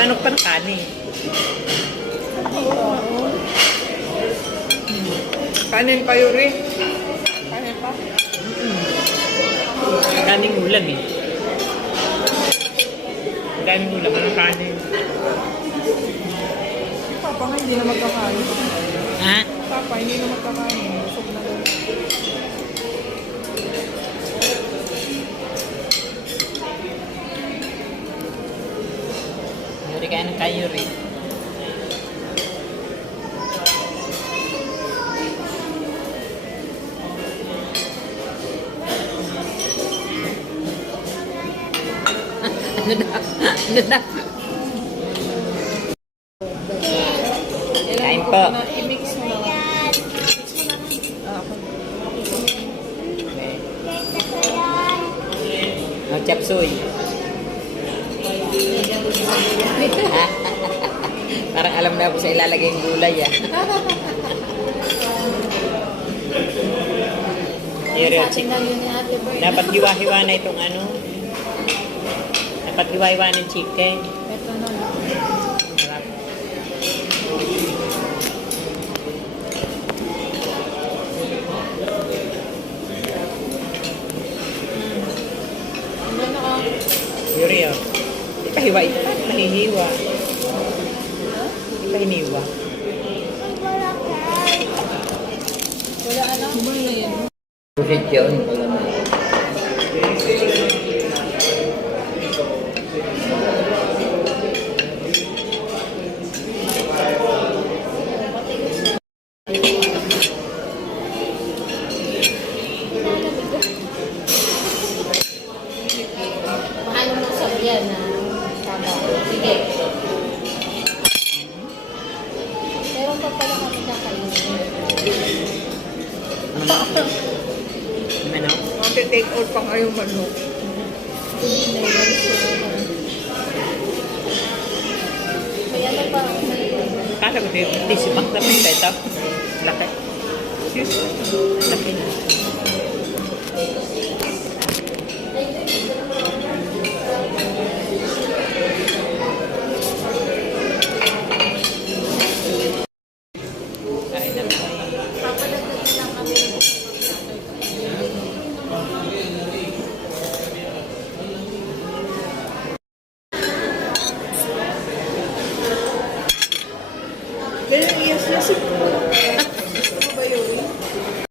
manok pa ng kanin. Kanin pa yuri. Kanin pa. Kaning ulam eh. Kaning ulam, ano kanin? Papa hindi na magkakain. Ha? Papa hindi na magkakain. Busog na daw. Yuri kaya ng kayuri. ano na? Ano na? Kain po. Na, i-mix mo na lang. Ah, Parang alam na po sa ilalagay yung gulay ah. Oh, chick. Dapat hiwa-hiwa na itong ano. Dapat hiwa-hiwa ng chicken. Ito. Ano na ah. Yuri, oh. Di pa hiwa ito. Mahihiwa. Di pa hiniwa. Wala ano? Na yan? Ulit yun. Paano mo sabihan na na yun siya. May ano pa, may Kala ko tissue box na pinta ito. Laki. Laki na. Pero yes, yes, ito.